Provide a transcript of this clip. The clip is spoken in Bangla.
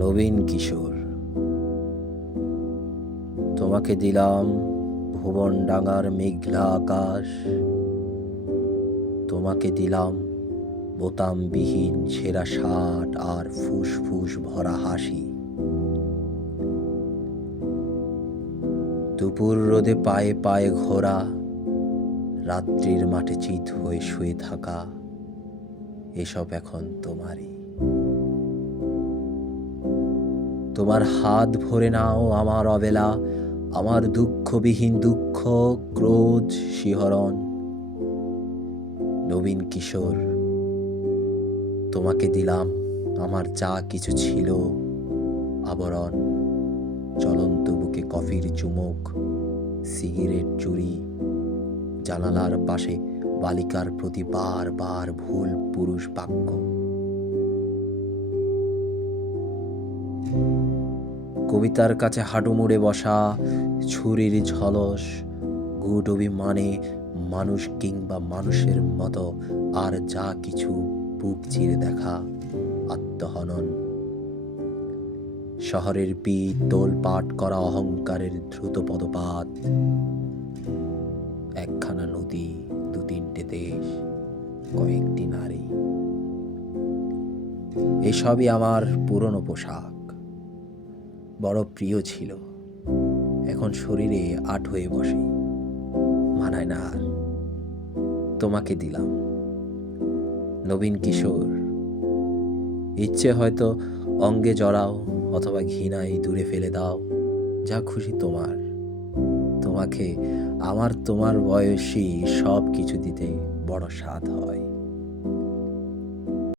নবীন কিশোর। তোমাকে দিলাম ভুবন ডাঙার মেঘলা আকাশ, তোমাকে দিলাম বোতামবিহীন ছেঁড়া শার্ট আর ফুসফুস ভরা হাসি। দুপুর রোদে পায়ে পায়ে ঘোরা, রাত্রির মাঠে চিত হয়ে শুয়ে থাকা, এসব এখন তোমারই। তোমার হাত ভরে নাও আমার অবেলা, আমার দুঃখবিহীন দুঃখ, ক্রোধ, শিহরণ। নবীন কিশোর, তোমাকে দিলাম আমার যা কিছু ছিল আবরণ। চলন্ত বুকে কফির চুমুক, সিগারেট চুরি, জানালার পাশে বালিকার প্রতি বার বার ভুল পুরুষ বাক্য। কবিতার কাছে হাঁটু মুড়ে বসা, ছুরির ঝলস, গুড অভিমানে মানুষ কিংবা মানুষের মতো আর যা কিছু বুক চিরে দেখা, আত্মহনন। শহরের পিঠ তোলপাট করা অহংকারের দ্রুত পদপাত, একখানা নদী, দু তিনটে দেশ, কয়েকটি নারী। এসবই আমার পুরনো পোশাক, বড় প্রিয় ছিল, এখন শরীরে আট হয়ে বসে, মানায় না আর। তোমাকে দিলাম নবীন কিশোর। ইচ্ছে হয়তো অঙ্গে জড়াও, অথবা ঘৃণায় দূরে ফেলে দাও, যা খুশি তোমার। তোমাকে আমার তোমার বয়সী সব কিছু দিতে বড় স্বাদ হয়।